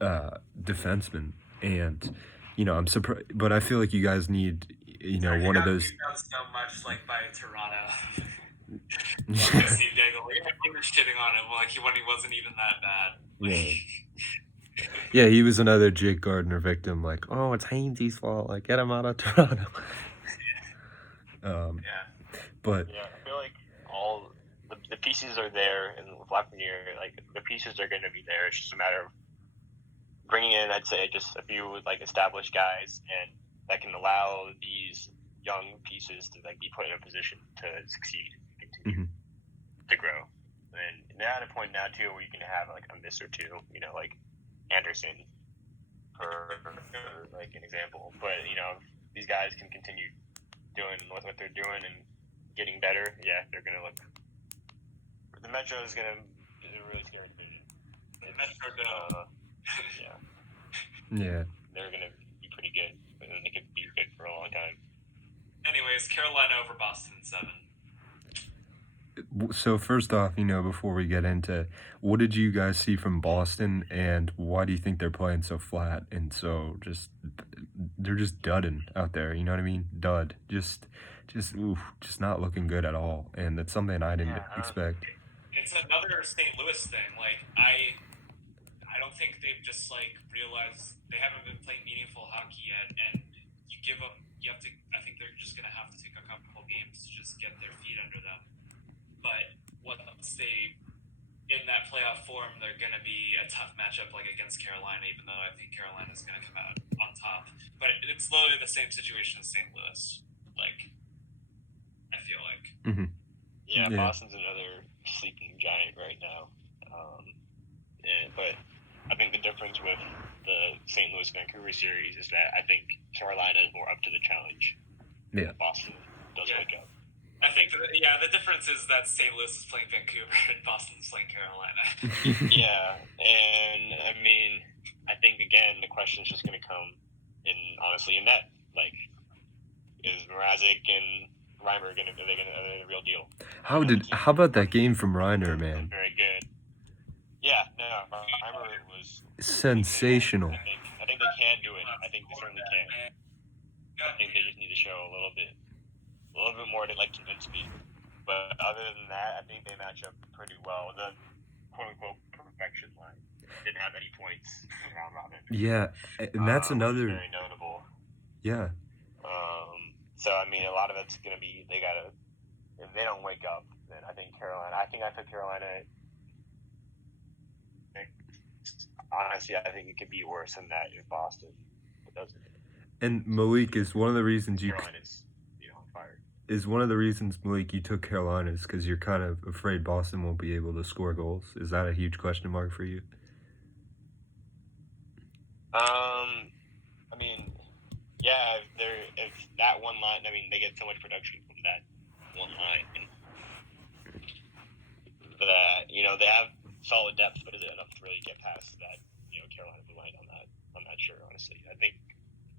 defenseman, and I'm surprised, but I feel like you guys need Sorry, he one of got those. beat down so much, like, by Toronto. Like, Steve Dangle, like, everyone was shitting on him, like, when he wasn't even that bad. Yeah. Like, Yeah, he was another Jake Gardner victim. Like, oh, it's Hainsey's fault. Like, get him out of Toronto. yeah. But Yeah, I feel like all the pieces are there, and with Lafreniere, like the pieces are going to be there. It's just a matter of bringing in, I'd say, just a few like established guys, and that can allow these young pieces to like be put in a position to succeed, and continue to grow. And they're at a point now too where you can have like a miss or two, like Anderson for like an example. But these guys can continue doing what they're doing and getting better. Yeah, they're gonna look. The Metro is a really scary division. Metro yeah. yeah. They're gonna be pretty good, and they could be good for a long time. Anyways, Carolina over Boston in 7. So first off, before we get into, what did you guys see from Boston, and why do you think they're playing so flat and so they're just dudding out there? You know what I mean? Dud, just not looking good at all, and that's something I didn't expect. It's another St. Louis thing. Like, I don't think they've just like realized they haven't been playing meaningful hockey yet, and you give them. You have to. I think they're just gonna have to take a couple games to just get their feet under them. But once they in that playoff form, they're gonna be a tough matchup like against Carolina. Even though I think Carolina's gonna come out on top, but it's literally the same situation as St. Louis. Like, I feel like. Yeah, Boston's another sleeping giant right now. But I think the difference with the St. Louis Vancouver series is that I think Carolina is more up to the challenge. Yeah. Boston does wake up. I think the difference is that St. Louis is playing Vancouver and Boston's playing Carolina. Yeah, and I mean, I think again the question is just going to come honestly in that, like, is Mrazek and Reimer are they the real deal? How about that game from Reiner, man? Very good. Yeah, no, Reimer was sensational. I think they can do it. I think they certainly can. I think they just need to show a little bit more to like convince me. But other than that, I think they match up pretty well. The quote unquote perfection line didn't have any points in round robin. Yeah, and that's another very notable. Yeah. So I mean, a lot of it's gonna be if they don't wake up, then I think Carolina. I took Carolina. Honestly, I think it could be worse than that if Boston doesn't. And Malik is one of the reasons Carolina's on fire. Is one of the reasons, Malik, you took Carolina is because you're kind of afraid Boston won't be able to score goals. Is that a huge question mark for you? I mean, yeah, if that one line, I mean, they get so much production from that one line. But, they have solid depth, but is it enough to really get past that, Carolina's line on that? I'm not sure, honestly. I think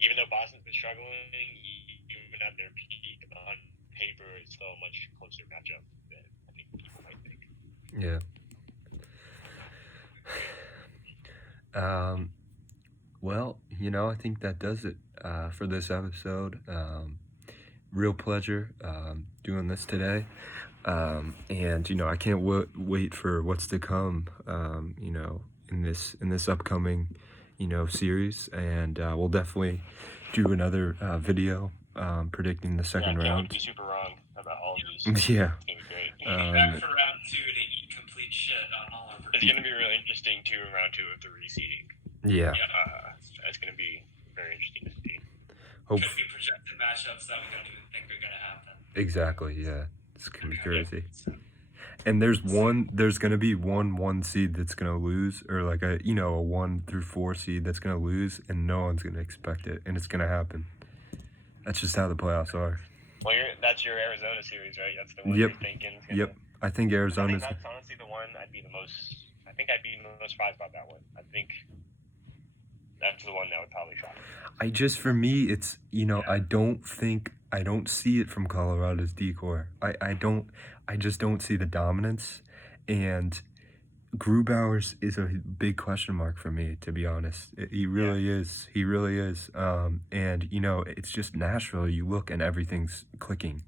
even though Boston's been struggling, even at their peak on paper, it's still a much closer matchup than I think people might think. Yeah. Well, I think that does it for this episode. Real pleasure doing this today. And I can't wait for what's to come in this upcoming series, and we'll definitely do another video predicting the second round. I can't be super wrong about all of these. Yeah. It's gonna be great. Back for round 2 to eat complete shit on all of It's gonna be really interesting too in round 2 of the reseeding. Yeah. It's gonna be very interesting to see. Could be projected matchups that we don't even think are gonna happen. Exactly. Yeah. It's gonna be crazy. And there's gonna be one seed that's gonna lose, or like a 1 through 4 seed that's gonna lose, and no one's gonna expect it, and it's gonna happen. That's just how the playoffs are. Well, that's your Arizona series, right? That's the one you're thinking. Yep. I think Arizona's. That's honestly the one I'd be the most surprised about that one. I think that's the one that would probably shock me. For me, it's I don't see it from Colorado's decor. I just don't see the dominance, and Grubauer's is a big question mark for me, to be honest. He really is. He really is. And it's just Nashville. You look and everything's clicking.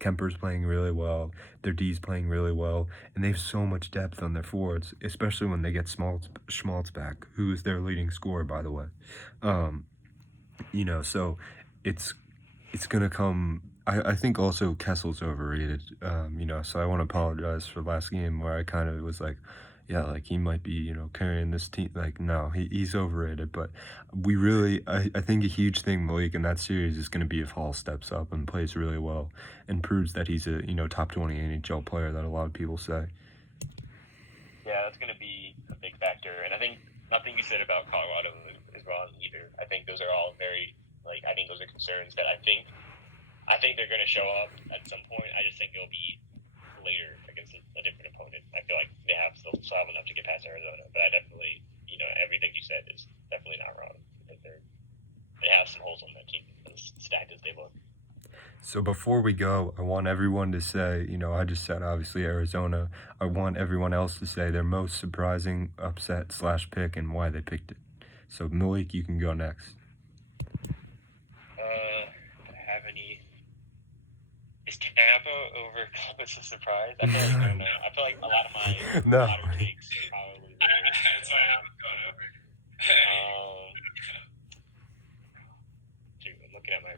Kemper's playing really well. Their D's playing really well, and they have so much depth on their forwards, especially when they get Schmaltz back, who is their leading scorer, by the way. So it's gonna come. I think also Kessel's overrated. So I want to apologize for last game where I kind of was like, yeah, like he might be, carrying this team. Like, no, he's overrated. But I think a huge thing, Malik, in that series is going to be if Hall steps up and plays really well and proves that he's a, top 20 NHL player that a lot of people say. Yeah, that's going to be a big factor. And I think nothing you said about Colorado is wrong either. I think those are all I think those are concerns that I think they're going to show up at some point. I just think it'll be later against a different opponent. I feel like they still have enough to get past Arizona, but I definitely, everything you said is definitely not wrong. I think they have some holes on that team, as stacked as they look. So before we go, I want everyone to say, I just said obviously Arizona. I want everyone else to say their most surprising upset / pick and why they picked it. So Malik, you can go next. Is Tampa over Columbus a surprise? I feel like I don't know. I feel like a lot of my modern takes are probably. That's why I'm going over. I'm looking at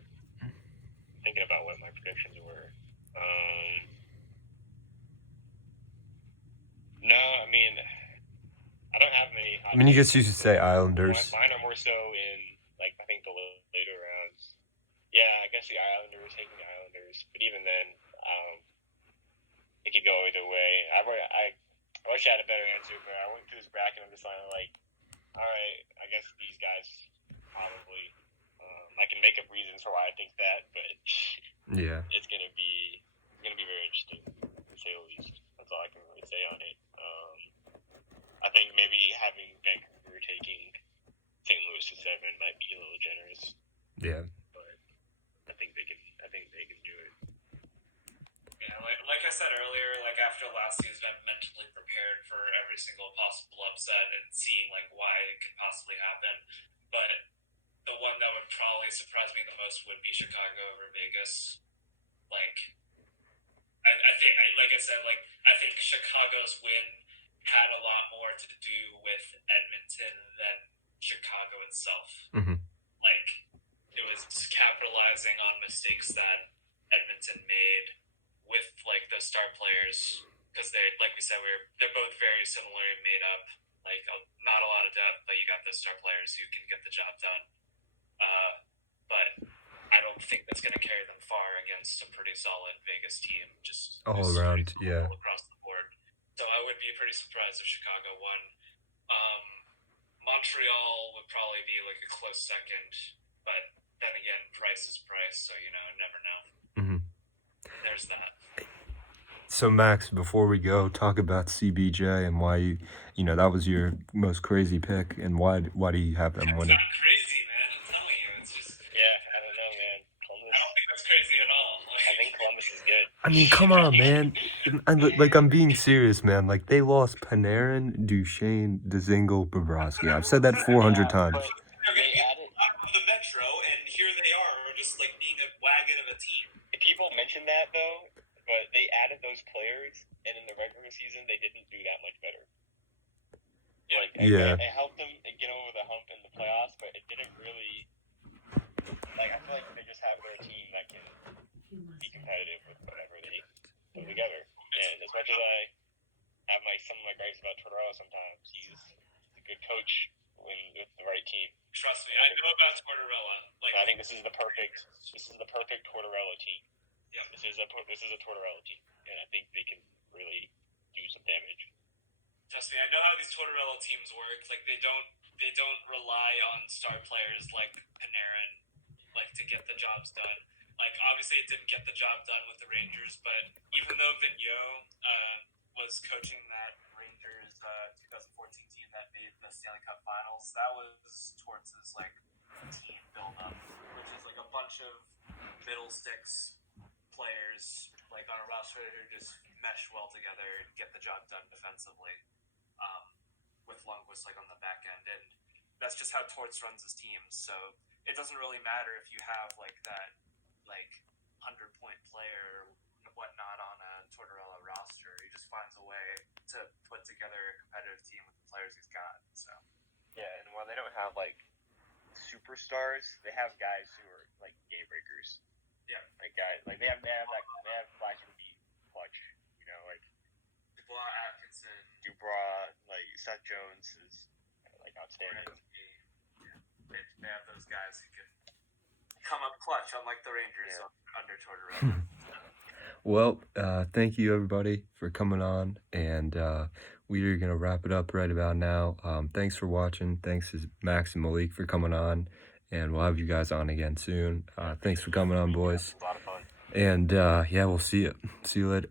thinking about what my predictions were. No, I mean, I don't have many. You guess you should say Islanders. Mine are more so in I think the later rounds. Yeah, I guess the Islanders, taking the Islanders, but even then, it could go either way. I wish I had a better answer, but I went through this bracket and I'm just like, all right, I guess these guys probably. I can make up reasons for why I think that, but yeah, it's gonna be very interesting to say the least. That's all I can really say on it. I think maybe having Vancouver taking St. Louis to 7 might be a little generous. Yeah. I think they can do it. Yeah, like I said earlier, after last season, I'm mentally prepared for every single possible upset and seeing why it could possibly happen. But the one that would probably surprise me the most would be Chicago over Vegas. I think Chicago's win had a lot more to do with Edmonton than Chicago itself. Mm-hmm. It was capitalizing on mistakes that Edmonton made with those star players, because they're both very similarly made up. Not a lot of depth, but you got those star players who can get the job done. But I don't think that's going to carry them far against a pretty solid Vegas team. Just all around, yeah, across the board. So I would be pretty surprised if Chicago won. Montreal would probably be a close second, but then again, price is price, so never know. Mm-hmm. There's that. So Max, before we go, talk about CBJ and why that was your most crazy pick, and why do you have them winning? It's not crazy, man. I'm telling you, it's just I don't know, man. Columbus. I don't think that's crazy at all. I think Columbus is good. I mean, come on, man. I'm being serious, man. They lost Panarin, Duchesne, Dzingel, Bobrovsky. I've said that 400 times. They added the Metro, and here they are. We're just being a wagon of a team. People mention that though, but they added those players, and in the regular season they didn't do that much better. It helped them get over the hump in the playoffs, but it didn't really. I feel like they just have a team that can be competitive with whatever they put together. And as much as I have some of my gripes about Tortorella sometimes, he's a good coach with the right team. Trust me, I know about Tortorella. I think this is the perfect Tortorella team. Yeah, this is a Tortorella team, and I think they can really do some damage. Trust me, I know how these Tortorella teams work. They don't rely on star players like Panarin, to get the jobs done. Obviously it didn't get the job done with the Rangers, but even though Vigneault was coaching that Rangers 2014 team that made the Stanley Cup Finals, that was towards his team build-up, which is a bunch of middle sticks players on a roster who just mesh well together and get the job done defensively. Lundqvist like on the back end, and that's just how Torts runs his teams. So it doesn't really matter if you have like that like 100-point player or whatnot on a Tortorella roster. He just finds a way to put together a competitive team with the players he's got. So yeah, and while they don't have like superstars, they have guys who are like game breakers. Yeah, like guys like they have guys who be clutch. You know, like Dubois, Atkinson, like Seth Jones is like outstanding. Yeah, they have those guys who can come up clutch, unlike the Rangers under Tortorella. Well, thank you everybody for coming on, and we are gonna wrap it up right about now. Thanks for watching. Thanks to Max and Malik for coming on, and we'll have you guys on again soon. Thanks for coming on, boys. A lot of fun. And yeah, we'll see you. See you later.